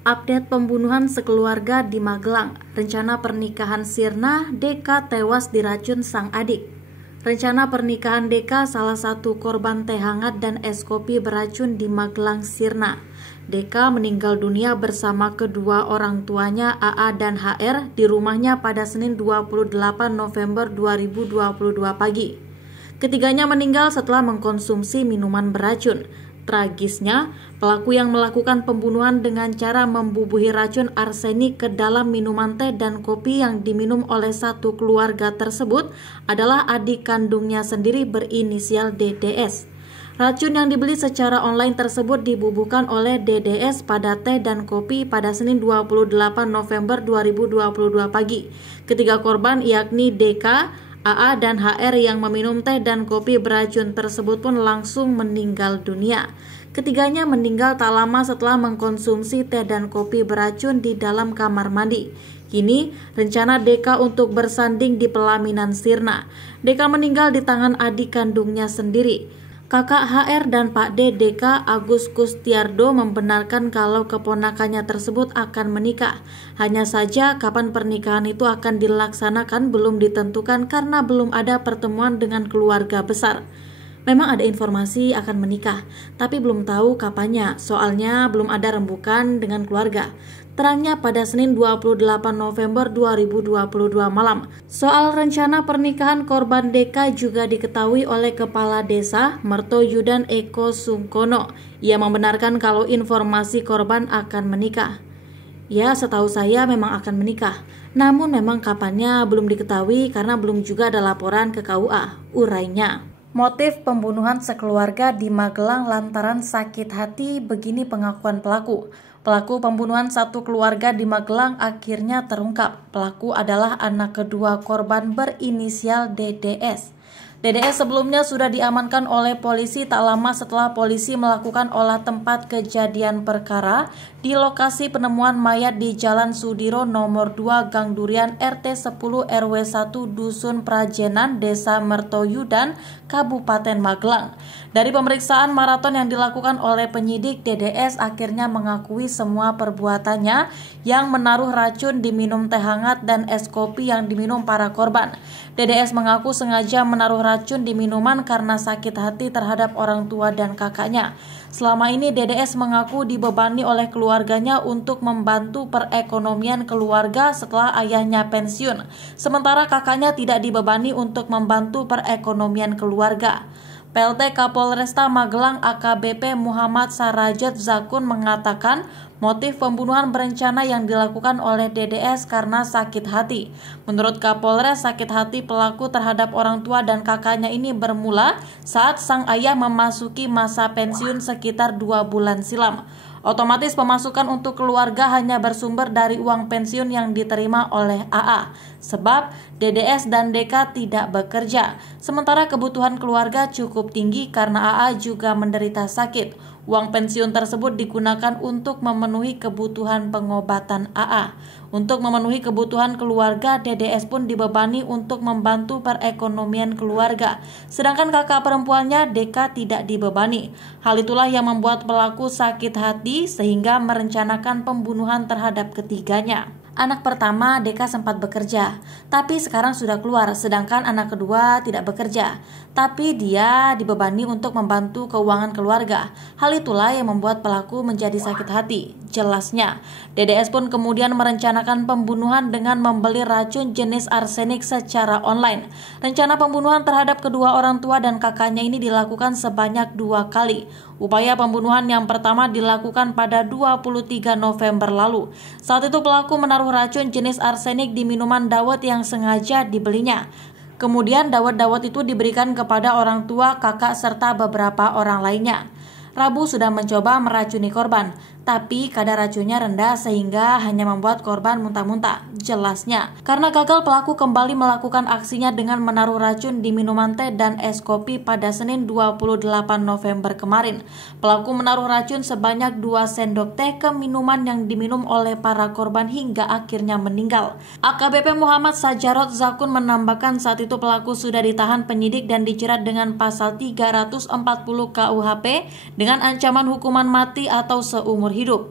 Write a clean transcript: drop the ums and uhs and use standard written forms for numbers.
Update pembunuhan sekeluarga di Magelang. Rencana pernikahan sirna, Deka tewas diracun sang adik. Rencana pernikahan Deka, salah satu korban teh hangat dan es kopi beracun di Magelang sirna. Deka meninggal dunia bersama kedua orang tuanya AA dan HR di rumahnya pada Senin 28 November 2022 pagi. Ketiganya meninggal setelah mengkonsumsi minuman beracun. Tragisnya, pelaku yang melakukan pembunuhan dengan cara membubuhi racun arsenik ke dalam minuman teh dan kopi yang diminum oleh satu keluarga tersebut adalah adik kandungnya sendiri berinisial DDS. Racun yang dibeli secara online tersebut dibubuhkan oleh DDS pada teh dan kopi pada Senin 28 November 2022 pagi. Ketiga korban yakni DK, AA dan HR yang meminum teh dan kopi beracun tersebut pun langsung meninggal dunia. Ketiganya meninggal tak lama setelah mengkonsumsi teh dan kopi beracun di dalam kamar mandi. Kini, rencana Deka untuk bersanding di pelaminan sirna. Deka meninggal di tangan adik kandungnya sendiri. Kakak HR dan Pak D Deka, Agus Kustiardo, membenarkan kalau keponakannya tersebut akan menikah. Hanya saja kapan pernikahan itu akan dilaksanakan belum ditentukan karena belum ada pertemuan dengan keluarga besar. Memang ada informasi akan menikah, tapi belum tahu kapannya, soalnya belum ada rembukan dengan keluarga. Terangnya pada Senin 28 November 2022 malam. Soal rencana pernikahan korban Deka juga diketahui oleh Kepala Desa Merto Yudan Eko Sungkono. Ia membenarkan kalau informasi korban akan menikah. Ya, setahu saya memang akan menikah. Namun memang kapannya belum diketahui karena belum juga ada laporan ke KUA, urainya. Motif pembunuhan sekeluarga di Magelang lantaran sakit hati, begini pengakuan pelaku. Pelaku pembunuhan satu keluarga di Magelang akhirnya terungkap. Pelaku adalah anak kedua korban berinisial DDS. DDS sebelumnya sudah diamankan oleh polisi tak lama setelah polisi melakukan olah tempat kejadian perkara di lokasi penemuan mayat di Jalan Sudiro nomor 2 Gang Durian RT 10 RW 1 Dusun Prajenan Desa Mertoyudan Kabupaten Magelang. Dari pemeriksaan maraton yang dilakukan oleh penyidik, DDS akhirnya mengakui semua perbuatannya yang menaruh racun di minum teh hangat dan es kopi yang diminum para korban. DDS mengaku sengaja menaruh racun di minuman karena sakit hati terhadap orang tua dan kakaknya. Selama ini DDS mengaku dibebani oleh keluarganya untuk membantu perekonomian keluarga setelah ayahnya pensiun. Sementara kakaknya tidak dibebani untuk membantu perekonomian keluarga. PLT Kapolresta Magelang AKBP Muhammad Sarajat Zakun mengatakan motif pembunuhan berencana yang dilakukan oleh DDS karena sakit hati. Menurut Kapolres, sakit hati pelaku terhadap orang tua dan kakaknya ini bermula saat sang ayah memasuki masa pensiun sekitar 2 bulan silam. Otomatis pemasukan untuk keluarga hanya bersumber dari uang pensiun yang diterima oleh AA, sebab DDS dan DK tidak bekerja. Sementara kebutuhan keluarga cukup tinggi karena AA juga menderita sakit. Uang pensiun tersebut digunakan untuk memenuhi kebutuhan pengobatan AA. Untuk memenuhi kebutuhan keluarga, DDS pun dibebani untuk membantu perekonomian keluarga. Sedangkan kakak perempuannya, Deka, tidak dibebani. Hal itulah yang membuat pelaku sakit hati sehingga merencanakan pembunuhan terhadap ketiganya. Anak pertama Deka sempat bekerja, tapi sekarang sudah keluar, sedangkan anak kedua tidak bekerja. Tapi dia dibebani untuk membantu keuangan keluarga. Hal itulah yang membuat pelaku menjadi sakit hati. Jelasnya, DDS pun kemudian merencanakan pembunuhan dengan membeli racun jenis arsenik secara online. Rencana pembunuhan terhadap kedua orang tua dan kakaknya ini dilakukan sebanyak 2 kali. Upaya pembunuhan yang pertama dilakukan pada 23 November lalu. Saat itu pelaku menaruh racun jenis arsenik di minuman dawet yang sengaja dibelinya. Kemudian dawet-dawet itu diberikan kepada orang tua, kakak, serta beberapa orang lainnya. Rabu sudah mencoba meracuni korban, tapi kadar racunnya rendah sehingga hanya membuat korban muntah-muntah. Jelasnya, karena gagal pelaku kembali melakukan aksinya dengan menaruh racun di minuman teh dan es kopi pada Senin 28 November kemarin. Pelaku menaruh racun sebanyak 2 sendok teh ke minuman yang diminum oleh para korban hingga akhirnya meninggal. AKBP Muhammad Sajarot Zakun menambahkan saat itu pelaku sudah ditahan penyidik dan dijerat dengan pasal 340 KUHP dengan ancaman hukuman mati atau seumur hidup.